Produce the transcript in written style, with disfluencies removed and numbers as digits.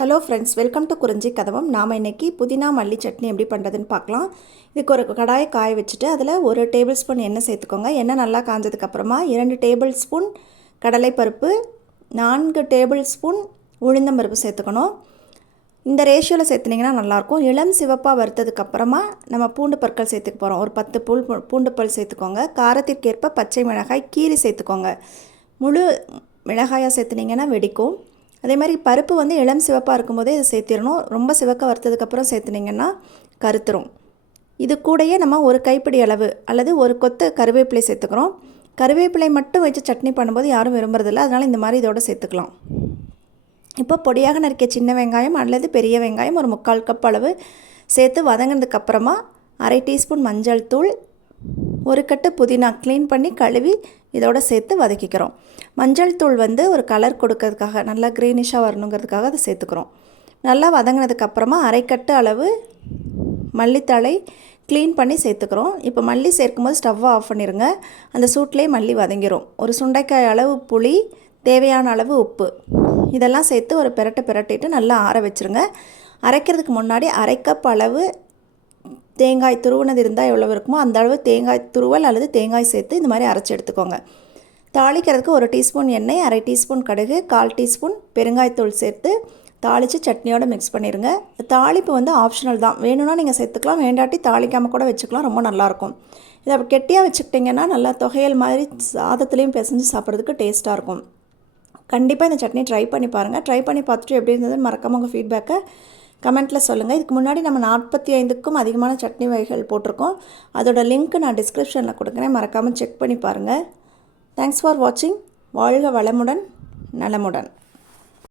Hello friends, welcome to குறிஞ்சி கதவம். நாம் இன்றைக்கி புதினா மல்லி சட்னி எப்படி பண்ணுறதுன்னு பார்க்கலாம். இதுக்கு ஒரு கடாயை காய வச்சுட்டு அதில் 1 டேபிள் ஸ்பூன் எண்ணெய் சேர்த்துக்கோங்க. எண்ணெய் நல்லா காஞ்சதுக்கப்புறமா 2 டேபிள் ஸ்பூன் கடலைப்பருப்பு, 4 டேபிள் ஸ்பூன் உளுந்தம்பருப்பு சேர்த்துக்கணும். இந்த ரேஷியோவில் சேர்த்துனிங்கன்னா நல்லாயிருக்கும். இளம் சிவப்பாக வறுத்ததுக்கப்புறமா நம்ம பூண்டு பற்கள் சேர்த்துக்க போகிறோம். ஒரு 10 பூண்டு பல் சேர்த்துக்கோங்க. காரத்திற்கேற்ப பச்சை மிளகாய் கீரி சேர்த்துக்கோங்க. முழு மிளகாயாக சேர்த்துனிங்கன்னா வெடிக்கும். அதே மாதிரி பருப்பு வந்து இளம் சிவப்பாக இருக்கும்போதே இதை சேர்த்திடணும். ரொம்ப சிவக்க வறுத்ததுக்கப்புறம் சேர்த்துனிங்கன்னா கருத்துரும். இது கூடயே நம்ம ஒரு கைப்பிடி அளவு அல்லது ஒரு கொத்து கருவேப்பிலை சேர்த்துக்கிறோம். கருவேப்பிலை மட்டும் வச்சு சட்னி பண்ணும்போது யாரும் விரும்புறதில்லை, அதனால் இந்த மாதிரி இதோட சேர்த்துக்கலாம். இப்போ பொடியாக நறுக்கிய சின்ன வெங்காயம் அல்லது பெரிய வெங்காயம் ஒரு 3/4 கப் அளவு சேர்த்து வதங்கினதுக்கப்புறமா 1/2 டீஸ்பூன் மஞ்சள் தூள், ஒரு கட்டு புதினா க்ளீன் பண்ணி கழுவி இதோட சேர்த்து வதக்கிக்கிறோம். மஞ்சள் தூள் வந்து ஒரு கலர் கொடுக்கறதுக்காக, நல்லா க்ரீனிஷாக வரணுங்கிறதுக்காக அதை சேர்த்துக்கிறோம். நல்லா வதங்கினதுக்கப்புறமா 1/2 கட்டு அளவு மல்லித்தழை க்ளீன் பண்ணி சேர்த்துக்கிறோம். இப்போ மல்லி சேர்க்கும்போது ஸ்டவ்வை ஆஃப் பண்ணிடுங்க. அந்த சூட்லேயே மல்லி வதங்கிடும். ஒரு சுண்டைக்காய் அளவு புளி, தேவையான அளவு உப்பு இதெல்லாம் சேர்த்து ஒரு பிரட்டிட்டு நல்லா ஆற வச்சுருங்க. அரைக்கிறதுக்கு முன்னாடி 1/2 கப் அளவு தேங்காய் துருவினது இருந்தால் எவ்வளோ இருக்குமோ அந்த அளவு தேங்காய் துருவல் அல்லது தேங்காய் சேர்த்து இந்த மாதிரி அரைச்சி எடுத்துக்கோங்க. தாளிக்கிறதுக்கு 1 டீஸ்பூன் எண்ணெய், 1/2 டீஸ்பூன் கடுகு, 1/4 டீஸ்பூன் பெருங்காயத்தூள் சேர்த்து தாளித்து சட்னியோடு மிக்ஸ் பண்ணிடுங்க. தாளிப்பு வந்து ஆப்ஷனல் தான், வேணும்னா நீங்கள் சேர்த்துக்கலாம், வேண்டாட்டி தாளிக்காமல் கூட வச்சுக்கலாம், ரொம்ப நல்லாயிருக்கும். இதை அப்போ கெட்டியாக வச்சுக்கிட்டிங்கன்னா நல்லா தொகையல் மாதிரி சாதத்துலேயும் பிசைஞ்சு சாப்பிட்றதுக்கு டேஸ்ட்டாக இருக்கும். கண்டிப்பாக இந்த சட்னி ட்ரை பண்ணி பாருங்கள். ட்ரை பண்ணி பார்த்துட்டு எப்படி இருந்ததுன்னு மறக்காமல் உங்கள் ஃபீட்பேக்கை கமெண்ட்டில் சொல்லுங்கள். இதுக்கு முன்னாடி நம்ம 45க்கும் அதிகமான சட்னி வகைகள் போட்டிருக்கோம். அதோட லிங்க் நான் டிஸ்கிரிப்ஷனில் கொடுக்குறேன், மறக்காமல் செக் பண்ணி பாருங்கள். தேங்க்ஸ் ஃபார் வாட்சிங். வாழ்க வளமுடன், நலமுடன்.